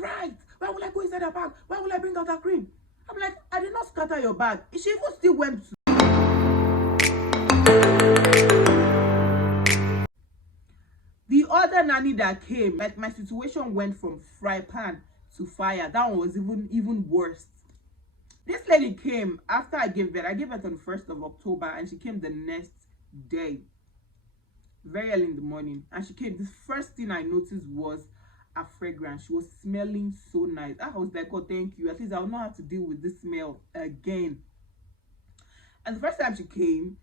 not right. Why will I go inside her bag? Why will I bring out her cream? I'm like, I did not scatter your bag. She even still went to. The other nanny that came, like my situation went from fry pan to fire. That one was even worse. This lady came after I gave birth. I gave birth on the 1st of October and she came the next day, very early in the morning. And she came, the first thing I noticed was a fragrance. She was smelling so nice. I was like, oh, thank you. At least I will not have to deal with this smell again. And the first time she came,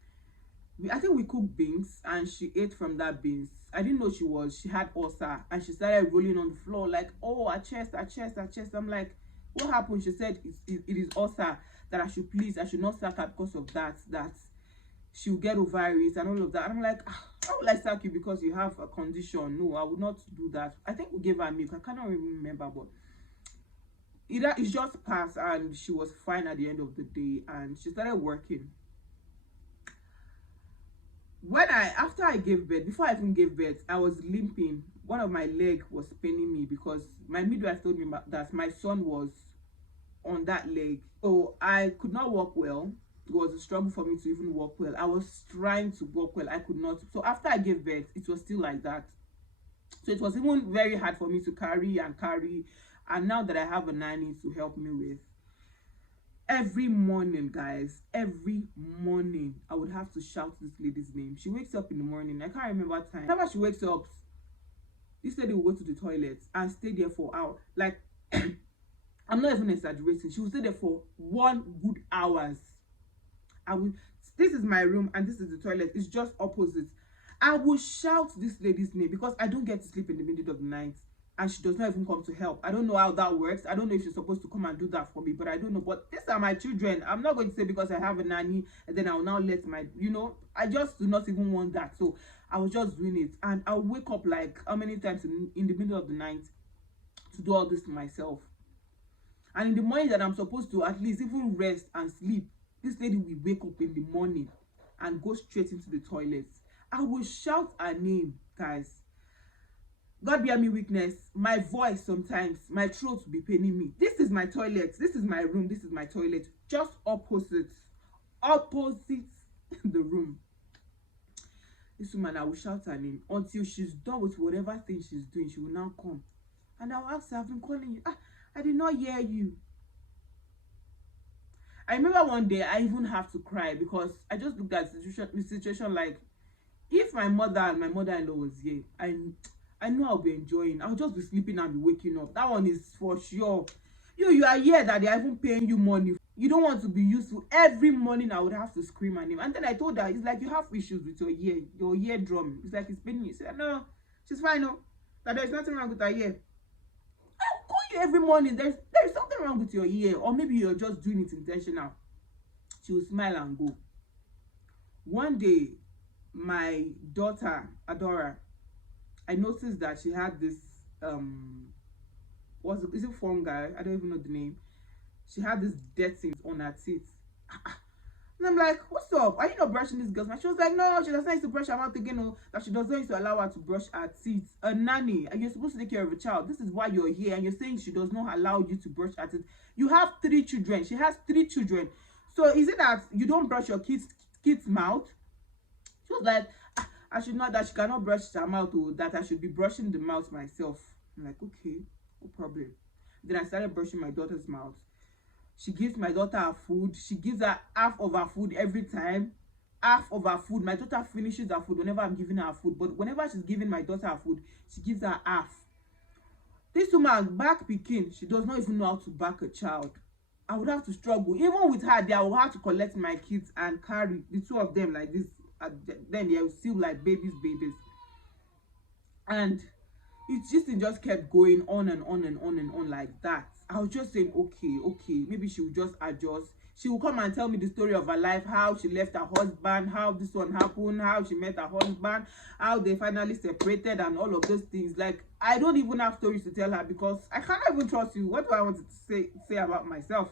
I think we cooked beans and she ate from that beans. I didn't know she had ulcer and she started rolling on the floor like, oh, her chest. I'm like, what happened? She said it is ulcer, that I should not sack her because of that she'll get ovaries and all of that. And I'm like, how will I sack you because you have a condition? No, I would not do that. I think we gave her milk. I cannot even remember, but it just passed and she was fine at the end of the day and she started working. After I gave birth, before I even gave birth, I was limping. One of my legs was paining me because my midwife told me that my son was on that leg. So I could not walk well. It was a struggle for me to even walk well. I was trying to walk well. I could not. So after I gave birth, it was still like that. So it was even very hard for me to carry. And now that I have a nanny to help me with, every morning, guys, every morning, I would have to shout this lady's name. She wakes up in the morning. I can't remember time. Whenever she wakes up, this lady will go to the toilet and stay there for hours. Like, I'm not even exaggerating. She will stay there for 1 good hours. This is my room and this is the toilet. It's just opposite. I will shout this lady's name because I don't get to sleep in the middle of the night. And she does not even come to help. I don't know how that works. I don't know if she's supposed to come and do that for me, but I don't know. But these are my children. I'm not going to say because I have a nanny and then I'll now let my, I just do not even want that. So I was just doing it. And I'll wake up like how many times in the middle of the night to do all this to myself. And in the morning that I'm supposed to at least even rest and sleep, this lady will wake up in the morning and go straight into the toilet. I will shout her name, guys. God bear me witness, my voice sometimes, my throat will be paining me. This is my toilet. This is my room. This is my toilet. Just opposite the room. This woman, I will shout her name until she's done with whatever thing she's doing. She will now come. And I'll ask her, I've been calling you. I did not hear you. I remember one day I even have to cry because I just looked at the situation like, if my mother and my mother-in-law was here, I know I'll be enjoying. I'll just be sleeping and be waking up. That one is for sure. You are here that they're even paying you money. You don't want to be useful. Every morning I would have to scream her name. And then I told her, it's like you have issues with your eardrum. It's like it's paining you. She said, no, she's fine, no. That there's nothing wrong with her ear. I'll call you every morning. There's something wrong with your ear. Or maybe you're just doing it intentional. She will smile and go. One day, my daughter, Adora, I noticed that she had this is it fungi? I don't even know the name. She had this dead things on her teeth. And I'm like, what's up? Are you not brushing this girl's mouth? She was like, no, she doesn't used to brush her mouth again. No, that she doesn't used to allow her to brush her teeth. A nanny, and you're supposed to take care of a child. This is why you're here, and you're saying she does not allow you to brush her teeth. You have 3 children. She has 3 children. So is it that you don't brush your kids' mouth? She was like, I should not, that she cannot brush her mouth, or that I should be brushing the mouth myself. I'm like, okay, no problem. Then I started brushing my daughter's mouth. She gives my daughter her food. She gives her half of her food every time. Half of her food. My daughter finishes her food whenever I'm giving her food. But whenever she's giving my daughter her food, she gives her half. This woman, back Pekin, she does not even know how to back a child. I would have to struggle. Even with her, I will have to collect my kids and carry the 2 of them like this. Then they will still like babies. And it just kept going on and on like that. I was just saying, okay, maybe she will just adjust. She will come and tell me the story of her life, how she left her husband, how this one happened, how she met her husband, how they finally separated, and all of those things. Like, I don't even have stories to tell her because I cannot even trust you. What do I want to say about myself?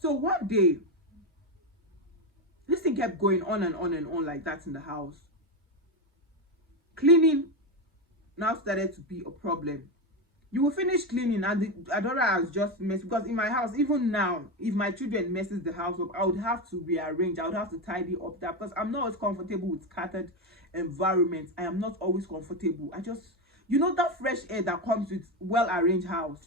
So one day, this thing kept going on and on like that in the house. Cleaning now started to be a problem. You will finish cleaning and the adora has just messed, because in my house, even now, if my children messes the house up, I would have to rearrange, I would have to tidy up that, because I'm not always comfortable with scattered environments. I am not always comfortable. I just, you know, that fresh air that comes with well arranged house.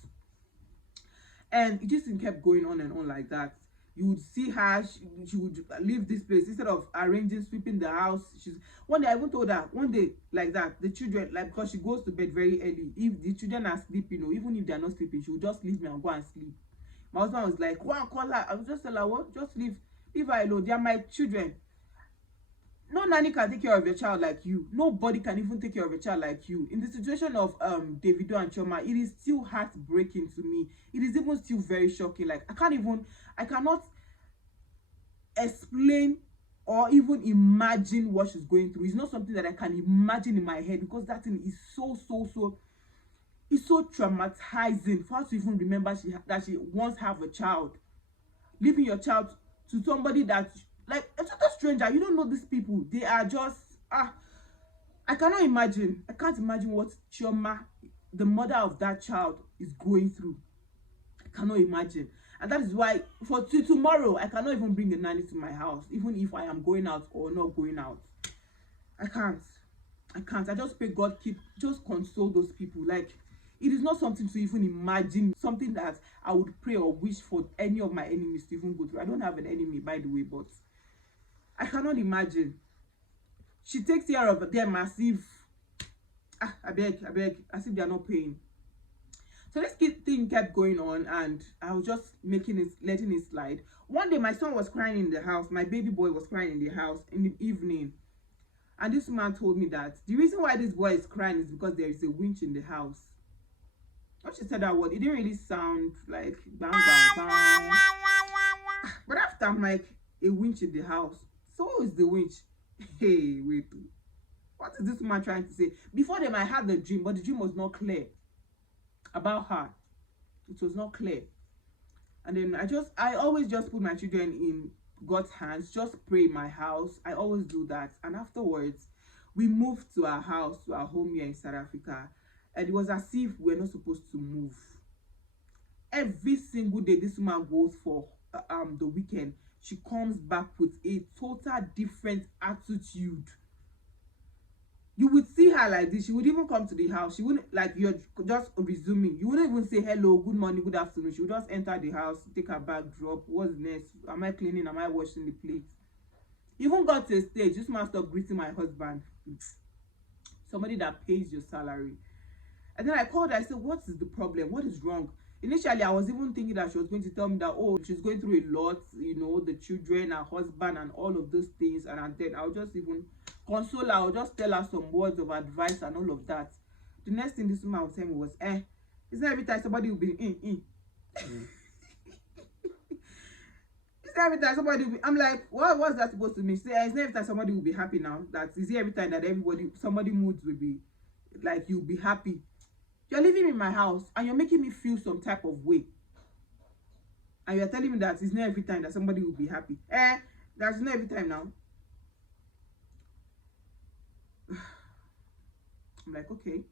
And it just kept going on and on like that. You would see her, she would leave this place instead of arranging, sweeping the house. She's one day, I even told her one day like that, the children, like, because she goes to bed very early, if the children are sleeping, or even if they're not sleeping, she would just leave me and go and sleep. My husband was like, "Wow, call her." I would just tell her, "What? Just leave her alone. They are my children. No nanny can take care of your child like you. Nobody can even take care of a child like you." In the situation of Davido and Choma, it is still heartbreaking to me. It is even still very shocking. Like, I cannot explain or even imagine what she's going through. It's not something that I can imagine in my head, because that thing is so it's so traumatizing for her to even remember that she once have a child. Leaving your child to somebody that, like, a total stranger, you don't know these people. They are just I cannot imagine. I can't imagine what Chioma, the mother of that child, is going through. I cannot imagine. And that is why for tomorrow I cannot even bring the nanny to my house, even if I am going out or not going out. I can't. I just pray God just console those people. Like, it is not something to even imagine, something that I would pray or wish for any of my enemies to even go through. I don't have an enemy, by the way, but I cannot imagine. She takes care of them as if I beg, as if they are not paying. So this thing kept going on, and I was just letting it slide. One day my son was crying in the house, my baby boy was crying in the house in the evening. And this man told me that the reason why this boy is crying is because there is a winch in the house. When she said that word, it didn't really sound like bang, bang, bang. But after, I'm like, a winch in the house. So who is the winch? Hey, wait. What is this man trying to say? Before them, I had the dream, but the dream was not clear about her. It was not clear. And then I always just put my children in God's hands, just pray in my house. I always do that. And afterwards, we moved to our house, to our home here in South Africa. And it was as if we're not supposed to move. Every single day this woman goes for the weekend, she comes back with a total different attitude. You would see her like this. She would even come to the house. She wouldn't, like, you're just resuming. You wouldn't even say hello, good morning, good afternoon. She would just enter the house, take her bag, drop. What's next? Am I cleaning? Am I washing the plate? Even got to a stage, this man stopped greeting my husband. Somebody that pays your salary. And then I called her. I said, "What is the problem? What is wrong?" Initially, I was even thinking that she was going to tell me that, oh, she's going through a lot, you know, the children, her husband, and all of those things. And then I'll just even console her. I'll just tell her some words of advice and all of that. The next thing this woman was saying was, it's not every time somebody will be It's not every time somebody will be. I'm like, what's that supposed to mean? She said, it's not every time somebody will be happy now. That is every time that somebody moods will be like, you'll be happy. You're living in my house and you're making me feel some type of way. And you're telling me that it's not every time that somebody will be happy. That's not every time now. I'm like, okay.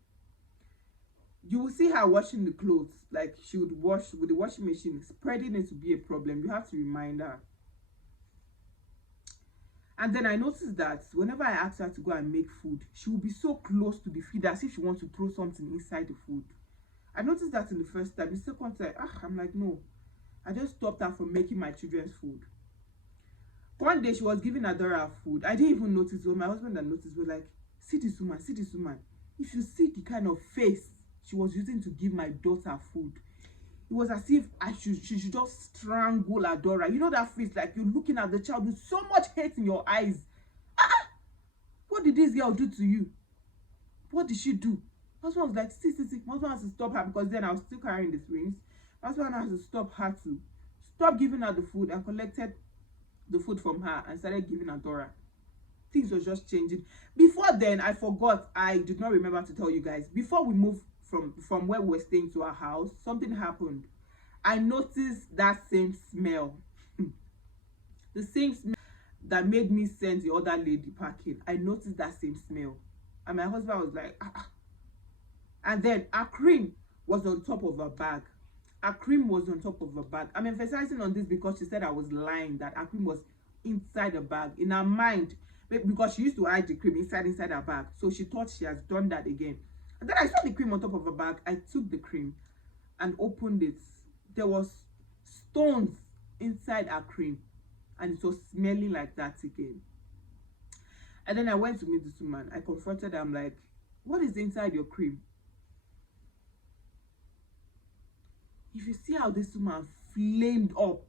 You will see her washing the clothes. Like, she would wash with the washing machine. Spreading it to be a problem. You have to remind her. And then I noticed that whenever I asked her to go and make food, she would be so close to the feed as if she wants to throw something inside the food. I noticed that in the first time. The second time, I'm like, no. I just stopped her from making my children's food. One day she was giving Adora food. I didn't even notice. Well, my husband that noticed was like, see this woman, see this woman. If you see the kind of face she was using to give my daughter food, it was as if she should just strangle Adora. You know that face, like you're looking at the child with so much hate in your eyes. What did this girl do to you? What did she do? My husband was like, see. My husband has to stop her, because then I was still carrying the twins. My husband has to stop her to stop giving her the food, and collected the food from her and started giving Adora. Things were just changing. Before then, I forgot. I did not remember to tell you guys. Before we moved from where we were staying to our house, something happened. I noticed that same smell. The same smell that made me send the other lady packing. I noticed that same smell. And my husband was like, And then Akrin was on top of her bag. Her cream was on top of her bag. I'm emphasizing on this because she said I was lying, that her cream was inside the bag. In her mind, because she used to hide the cream inside her bag, so she thought she has done that again. And then I saw the cream on top of her bag. I took the cream and opened it. There was stones inside her cream, and it was smelling like that again. And then I went to meet this woman. I confronted her. I'm like, what is inside your cream? If you see how this woman flamed up,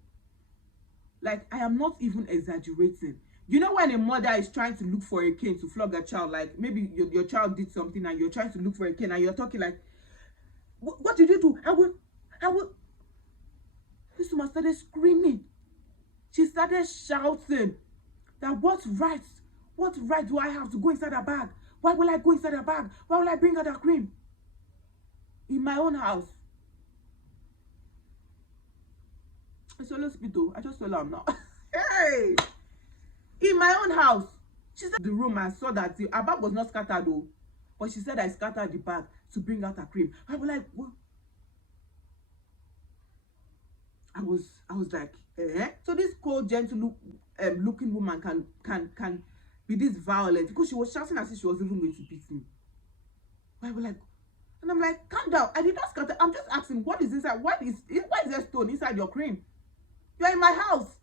like, I am not even exaggerating. You know when a mother is trying to look for a cane to flog a child, like maybe your child did something and you're trying to look for a cane and you're talking like, what did you do? I will. This woman started screaming. She started shouting that what right do I have to go inside her bag? Why will I go inside her bag? Why will I bring her that cream? In my own house. It's all hospital. I just told her now. Hey! In my own house. She said the room and saw that her bag was not scattered though. But she said I scattered the bag to bring out her cream. I was like, what? I was like, eh? So this cold, gentle looking woman can be this violent, because she was shouting as if she was even going to beat me. I was like, and I'm like, calm down. I did not scatter. I'm just asking, what is inside? Why is there stone inside your cream? You are in my house.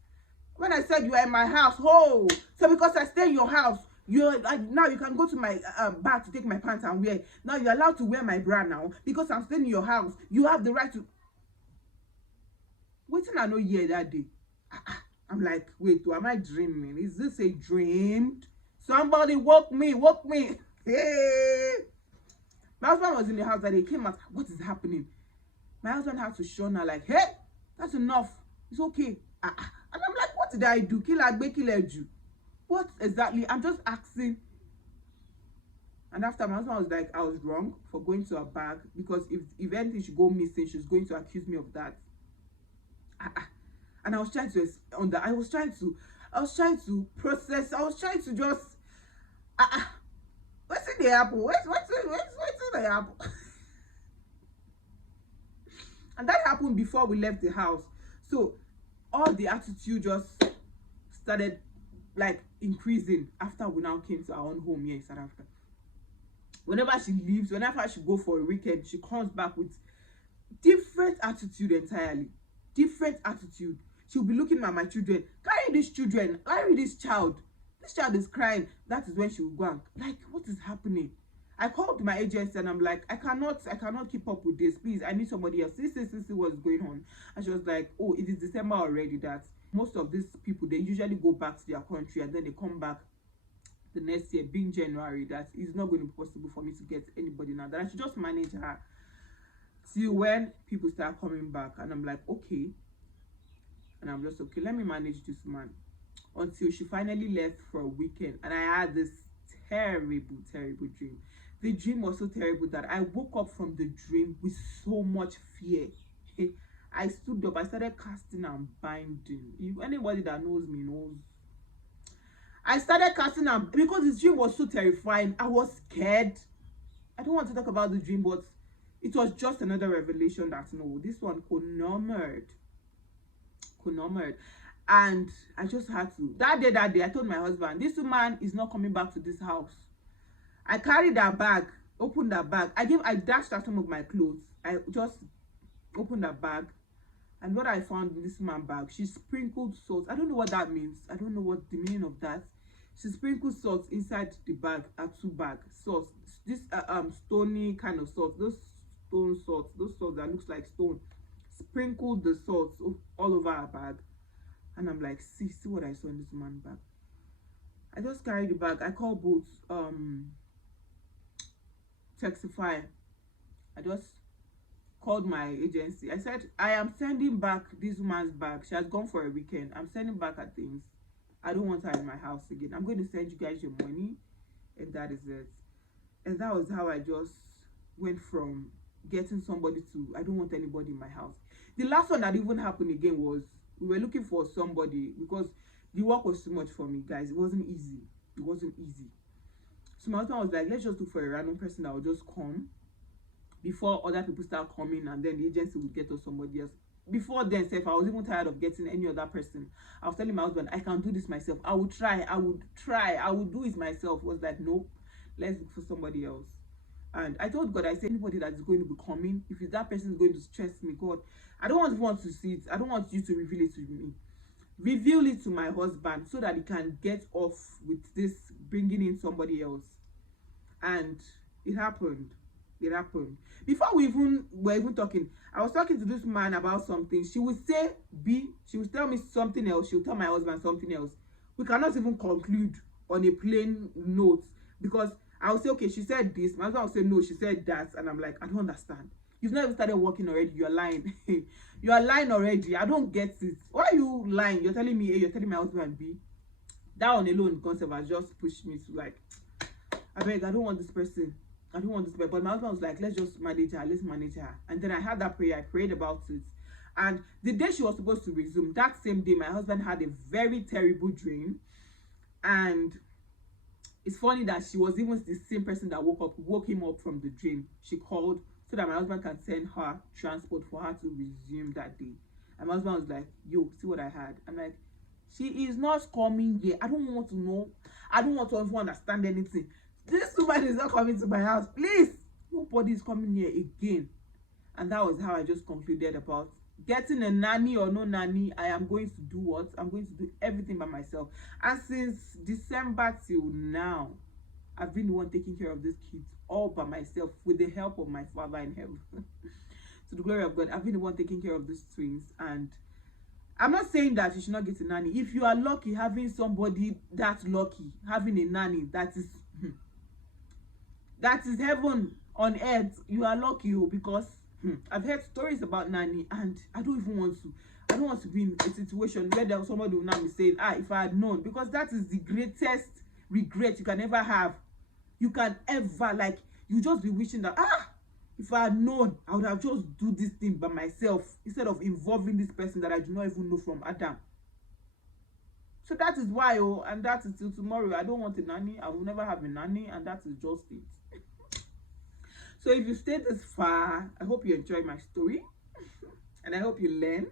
When I said you are in my house, oh, so because I stay in your house, now you can go to my bag to take my pants and wear. Now you're allowed to wear my bra now because I'm staying in your house. You have the right to. Waiting, I know here that day. I'm like, wait, am I dreaming? Is this a dream? Somebody woke me. Hey. My husband was in the house that they came out. What is happening? My husband had to show her like, hey, that's enough. It's okay. And I'm like, what did I do? Kill you. What exactly? I'm just asking. And after, my husband was like, I was wrong for going to her bag, because if anything should go missing, she's going to accuse me of that. And I was trying to I was trying to process. I was trying to just what's in the apple? What's in the apple? And that happened before we left the house. So all the attitude just started like increasing after we now came to our own home here in South Africa. Whenever she leaves, whenever she go for a weekend, she comes back with different attitude entirely. Different attitude. She'll be looking at my children. Carry these children. Carry this child. This child is crying. That is when she will go and like, what is happening? I called my agency and I'm like, I cannot keep up with this. Please, I need somebody else. See what's going on. And she was like, oh, it is December already. That most of these people, they usually go back to their country and then they come back the next year, being January. That it's not going to be possible for me to get anybody now. That I should just manage her till when people start coming back. And I'm like, okay. And I'm just okay, let me manage this man. Until she finally left for a weekend. And I had this terrible dream. The dream was so terrible that I woke up from the dream with so much fear. I stood up, I started casting and binding. If anybody that knows me knows. I started casting and, because the dream was so terrifying, I was scared. I don't want to talk about the dream, but it was just another revelation that no, this one could not murder. And I just had to. That day, I told my husband, this woman is not coming back to this house. I carried that bag, opened that bag. I dashed her some of my clothes. I just opened that bag. And what I found in this woman's bag, she sprinkled salt. I don't know what that means. I don't know what the meaning of that. She sprinkled salt inside the bag, a 2 bag salt. This stony kind of salt. Those stone salt. Those salt that looks like stone. Sprinkled the salt all over her bag. And I'm like, see what I saw in this woman's bag. I just carried the bag. I called both Texify. I just called my agency. I said, I am sending back this woman's bag. She has gone for a weekend. I'm sending back her things. I don't want her in my house again. I'm going to send you guys your money. And that is it. And that was how I just went from getting somebody to, I don't want anybody in my house. The last one that even happened again was, we were looking for somebody because the work was too much for me, guys. It wasn't easy. So my husband was like, let's just look for a random person that will just come before other people start coming, and then the agency would get us somebody else. Before then sef, I was even tired of getting any other person. I was telling my husband, I can do this myself. I would try, I would do it myself. Was like, nope, let's look for somebody else. And I told God, I said, anybody that is going to be coming, if that person is going to stress me, God, I don't want to see it. I don't want you to reveal it to me. Reveal it to my husband so that he can get off with this bringing in somebody else. And it happened. It happened. Before we were even talking, I was talking to this man about something. She would say B, she would tell me something else, she would tell my husband something else. We cannot even conclude on a plain note, because I would say, okay, she said this, my husband would say, no, she said that, and I'm like, I don't understand. You've not even started working already, you're lying. You are lying already. I don't get it. Why are you lying? You're telling me A, you're telling my husband B. That one alone concept has just pushed me to like, I beg, I don't want this person. I don't want this person. But my husband was like, let's just manage her, let's manage her. And then I had that prayer, I prayed about it. And the day she was supposed to resume, that same day, my husband had a very terrible dream. And it's funny that she was even the same person that woke him up from the dream. She called so that my husband can send her transport for her to resume that day. And my husband was like, yo, see what I had? I'm like, she is not coming here. I don't want to know. I don't want to even understand anything. This woman is not coming to my house. Please, nobody is coming here again. And that was how I just concluded about getting a nanny or no nanny. I am going to do what? I'm going to do everything by myself. And since December till now, I've been the one taking care of these kids all by myself with the help of my Father in heaven. To the glory of God, I've been the one taking care of these twins. And I'm not saying that you should not get a nanny. If you are lucky having somebody that's lucky, having a nanny that is heaven on earth, you are lucky, because I've heard stories about nanny, and I don't want to be in a situation where somebody will now be saying, if I had known, because that is the greatest regret you can ever have. You can ever, like, you just be wishing that, if I had known, I would have just do this thing by myself instead of involving this person that I do not even know from Adam. So that is why, and that is till tomorrow. I don't want a nanny. I will never have a nanny, and that is just it. So if you stayed this far, I hope you enjoy my story, and I hope you learn.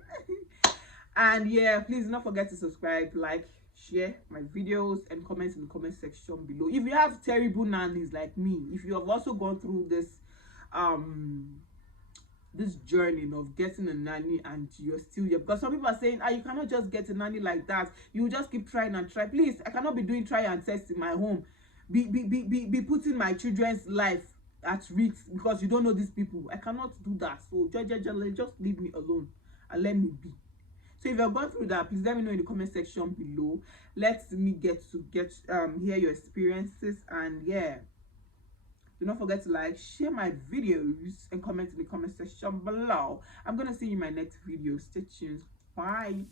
And yeah, please do not forget to subscribe, like, share my videos, and comment in the comment section below. If you have terrible nannies like me, if you have also gone through this this journey of getting a nanny and you're still here, because some people are saying, you cannot just get a nanny like that, you just keep trying and try. Please, I cannot be doing try and test in my home, be putting my children's life at risk because you don't know these people. I cannot do that. So just leave me alone and let me be. So if you've gone through that, please let me know in the comment section below. Let me hear your experiences. And yeah, do not forget to like, share my videos, and comment in the comment section below. I'm gonna see you in my next video. Stay tuned. Bye.